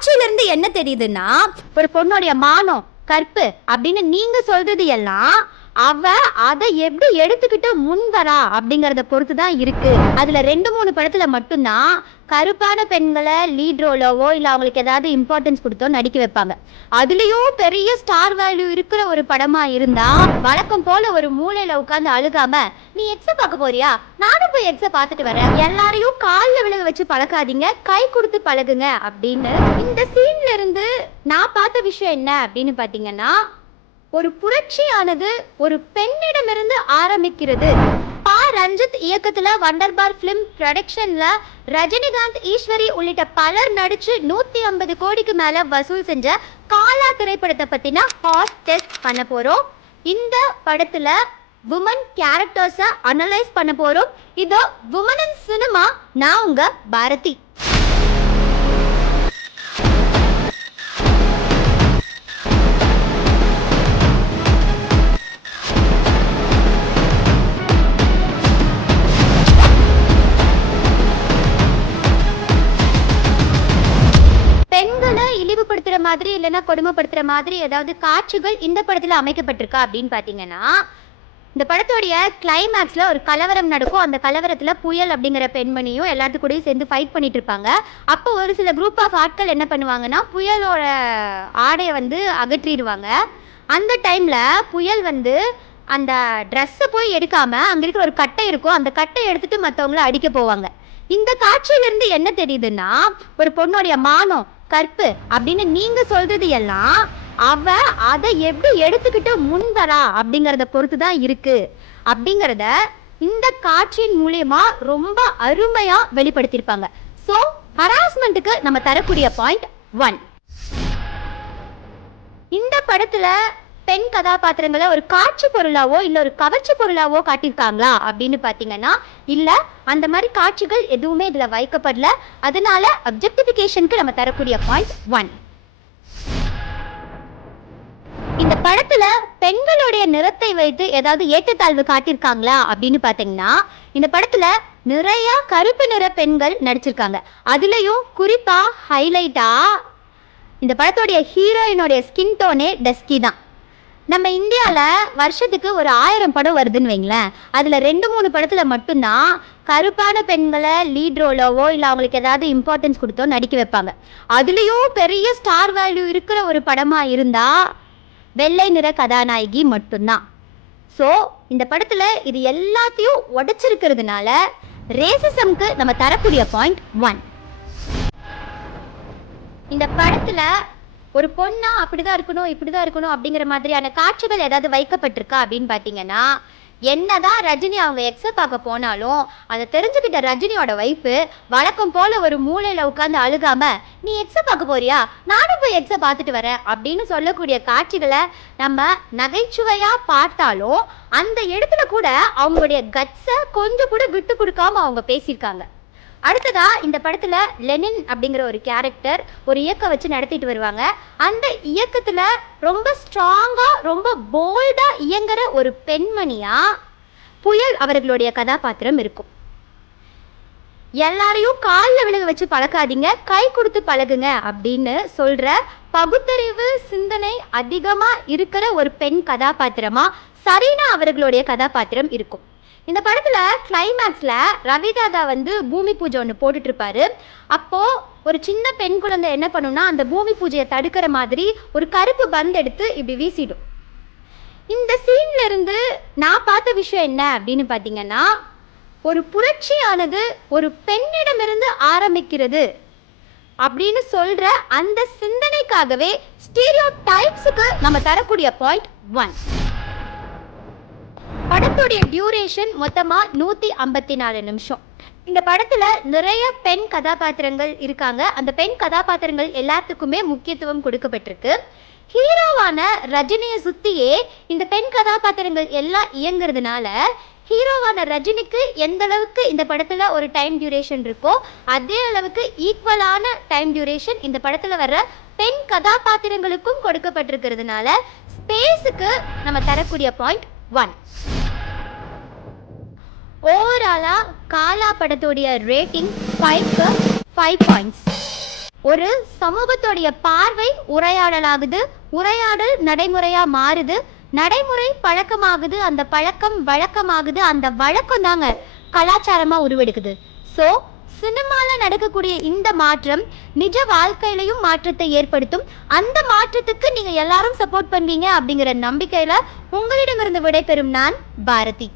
காட்சியில இருந்து என்ன தெரியுதுன்னா, ஒரு பொண்ணுடைய மானம் கற்பு அப்படின்னு நீங்க சொல்றது எல்லாம் அவ அதை எப்படி எடுத்துக்கிட்டு முன் வரா அப்படிங்கறத பொறுத்துதான் இருக்கு. அதுல 2-3 படத்துல மட்டும்தான் கருப்பான பெண்களை லீட் ரோலோவோ இல்ல அவங்களுக்கு ஏதாவது இம்பார்ட்டன்ஸ் கொடுத்தோ நடிக்க வைப்பாங்க. அதுலயும் பெரிய ஸ்டார் வேல்யூ இருக்கிற ஒரு படமா இருந்தா வழக்கம் போல ஒரு மூலையில உட்கார்ந்து அழுகாம, நீ எக்ஸ பார்க்க போறியா, நானும் போய் எக்ஸ பார்த்துட்டு வரேன், எல்லாரையும் காலில் விழுக வச்சு பழக்காதீங்க, கை கொடுத்து பழகுங்க அப்படின்னு. இந்த சீன்ல இருந்து நான் பார்த்த விஷயம் என்ன அப்படின்னு பாத்தீங்கன்னா, ஒரு புரட்சியானது ஒரு பெண்ணிடமிருந்து ஆரம்பிக்கிறது. பா ரஞ்சித் இயக்கத்துல வண்டர்பார் பிலிம் ப்ரொடக்ஷன்ல ரஜினிகாந்த், ஈஸ்வரி உள்ளிட்ட பலர் நடிச்சு 150 கோடிக்கு மேல வசூல் செஞ்ச காலா திரைப்படத்தை பத்தின ஹாட் டெஸ்ட் பண்ண போறோம். இந்த படத்துல வுமன் கேரக்டர்ஸை அனலைஸ் பண்ண போறோம். இது வுமன் இன் சினிமா. நான் உங்க பாரதி. பெண்களை இழிவுபடுத்துற மாதிரி இல்லைன்னா கொடுமைப்படுத்துற மாதிரி ஏதாவது காட்சிகள் இந்த படத்துல அமைக்கப்பட்டிருக்கா அப்படின்னு பாத்தீங்கன்னா, இந்த படத்தோடைய கிளைமேக்ஸ்ல ஒரு கலவரம் நடக்கும். அந்த கலவரத்துல புயல் அப்படிங்கிற பெண்மணியும் எல்லாத்துக்கூடயும் சேர்ந்து ஃபைட் பண்ணிட்டு இருப்பாங்க. அப்போ ஒரு சில குரூப் ஆஃப் ஆட்கள் என்ன பண்ணுவாங்கன்னா, புயலோட ஆடையை அகற்றிடுவாங்க. அந்த டைம்ல புயல் அந்த ட்ரெஸ்ஸை போய் எடுக்காம அங்க இருக்கிற ஒரு கட்டை இருக்கும், அந்த கட்டை எடுத்துட்டு மற்றவங்கள அடிக்க போவாங்க. இந்த காட்சியிலிருந்து என்ன தெரியுதுன்னா, ஒரு பொண்ணுடைய மானம் கற்பு அப்படின்னு நீங்க சொல்றது எல்லாம் அவ அதை எப்படி எடுத்துக்கிட்டு முன் வரா அப்படிங்கறத பொறுத்துதான் இருக்கு அப்படிங்கறத இந்த காட்சியின் மூலியமா ரொம்ப அருமையா வெளிப்படுத்தியிருப்பாங்க. சோ ஹராஸ்மெண்ட்டுக்கு நம்ம தரக்கூடிய பாயிண்ட் 1. இந்த படத்துல பெண் கதாபாத்திரங்களை ஒரு காட்சி பொருளாவோ இல்ல ஒரு கவர்ச்சி பொருளாவோ காட்டியிருக்காங்களா அப்படின்னு பாத்தீங்கன்னா இல்ல, அந்த மாதிரி காட்சிகள் எதுவுமே இதுல வைக்கப்படல. அதனால அப்ஜெக்டிஃபிகேஷனுக்கு நம்ம தரக்கூடிய பாயிண்ட் 1. இந்த படத்துல பெண்களுடைய நிறத்தை வைத்து ஏதாவது ஏற்றத்தாழ்வு காட்டியிருக்காங்களா அப்படின்னு பாத்தீங்கன்னா, இந்த படத்துல நிறைய கருப்பு நிற பெண்கள் நடிச்சிருக்காங்க. அதுலயும் குறிப்பா ஹைலைட்டா இந்த படத்தோடைய ஹீரோயினுடைய ஸ்கின் டோனே டஸ்கி தான். நம்ம இந்தியாவில் வருஷத்துக்கு ஒரு 1000 படம் வருதுன்னு வைங்களேன். அதில் 2-3 படத்தில் மட்டும்தான் கருப்பான பெண்களை லீட் ரோலோவோ இல்லை அவங்களுக்கு ஏதாவது இம்பார்ட்டன்ஸ் கொடுத்தோ நடிக்க வைப்பாங்க. அதுலேயும் பெரிய ஸ்டார் வேல்யூ இருக்கிற ஒரு படமாக இருந்தால் வெள்ளை நிற கதாநாயகி மட்டும்தான். ஸோ இந்த படத்தில் இது எல்லாத்தையும் உடைச்சிருக்கிறதுனால ரேசிசம்க்கு நம்ம தரக்கூடிய பாயிண்ட் 1. இந்த படத்தில் ஒரு பொண்ணா அப்படிதான் இருக்கணும் இப்படிதான் இருக்கணும் அப்படிங்கிற மாதிரியான காட்சிகள் ஏதாவது வைக்கப்பட்டிருக்கா அப்படின்னு பார்த்தீங்கன்னா, என்னதான் ரஜினி அவங்க எக்ஸை பார்க்க போனாலும் அதை தெரிஞ்சுக்கிட்ட ரஜினியோட வைப்பு வழக்கம் போல ஒரு மூலையில உட்காந்து அழுகாம, நீ எக்ஸை பார்க்க போறியா, நானும் போய் எக்ஸை பார்த்துட்டு வரேன் அப்படின்னு சொல்லக்கூடிய காட்சிகளை நம்ம நகைச்சுவையா பார்த்தாலும் அந்த இடத்துல கூட அவங்களுடைய கட்ஸை கொஞ்சம் கூட விட்டு கொடுக்காம அவங்க பேசியிருக்காங்க. அடுத்ததா இந்த படத்துல லெனின் அப்படிங்கிற ஒரு கேரக்டர் ஒரு இயக்கம் வச்சு நடத்திட்டு வருவாங்க. அந்த இயக்கத்துல ரொம்ப ஸ்ட்ராங்கா ரொம்ப போல்டா இயங்குற ஒரு பெண்மணியா புயல் அவர்களுடைய கதாபாத்திரம் இருக்கும். எல்லாரையும் காலில் விழுக வச்சு பழக்காதீங்க, கை கொடுத்து பழகுங்க அப்படின்னு சொல்ற பகுத்தறிவு சிந்தனை அதிகமா இருக்கிற ஒரு பெண் கதாபாத்திரமா சரீனா அவர்களுடைய கதாபாத்திரம் இருக்கும். இந்த படத்துல கிளைமேக்ஸ்ல ரவிதாதா பூமி பூஜை ஒன்று போட்டுட்டு இருப்பாரு. அப்போ ஒரு சின்ன பெண் குழந்தை என்ன பண்ணும்னா, அந்த பூமி பூஜையை தடுக்கிற மாதிரி ஒரு கருப்பு பந்து எடுத்து இப்படி வீசிடும். இந்த சீன்ல இருந்து நான் பார்த்த விஷயம் என்ன அப்படின்னு பாத்தீங்கன்னா, ஒரு புரட்சியானது ஒரு பெண்ணிடமிருந்து ஆரம்பிக்கிறது அப்படின்னு சொல்ற அந்த சிந்தனைக்காகவே ஸ்டீரியோ டைப்ஸுக்கு நம்ம தரக்கூடிய பாயிண்ட் 1. படத்துடைய டியூரேஷன் மொத்தமா 154 நிமிஷம். இந்த படத்துல நிறைய பெண் கதாபாத்திரங்கள் இருக்காங்க. அந்த பெண் கதாபாத்திரங்கள் எல்லாத்துக்குமே முக்கியத்துவம் கொடுக்கப்பட்டிருக்கு. ஹீரோவான ரஜினியை சுத்தியே இந்த பெண் கதாபாத்திரங்கள் எல்லாம் இயங்குறதுனால ஹீரோவான ரஜினிக்கு எந்த அளவுக்கு இந்த படத்துல ஒரு டைம் டியூரேஷன் இருக்கோ அதே அளவுக்கு ஈக்குவலான டைம் டியூரேஷன் இந்த படத்துல வர்ற பெண் கதாபாத்திரங்களுக்கும் கொடுக்கப்பட்டிருக்கிறதுனால ஸ்பேஸுக்கு நம்ம தரக்கூடிய பாயிண்ட் 1. ஓவராலா காலா படத்துடைய ரேட்டிங் 5 பாயிண்ட்ஸ். ஒரு சமூகத்துடைய பார்வை உரையாடலாகுது, உரையாடல் நடைமுறையா மாறுது, நடைமுறை பழக்கமாகுது, அந்த பழக்கம் வழக்கமாகுது, அந்த வழக்கம் தாங்க கலாச்சாரமா உருவெடுக்குது. ஸோ சினிமால நடக்கக்கூடிய இந்த மாற்றம் நிஜ வாழ்க்கையிலையும் மாற்றத்தை ஏற்படுத்தும். அந்த மாற்றத்துக்கு நீங்க எல்லாரும் சப்போர்ட் பண்ணுவீங்க அப்படிங்கிற நம்பிக்கையில உங்களிடமிருந்து விடைபெறும் நான் பாரதி.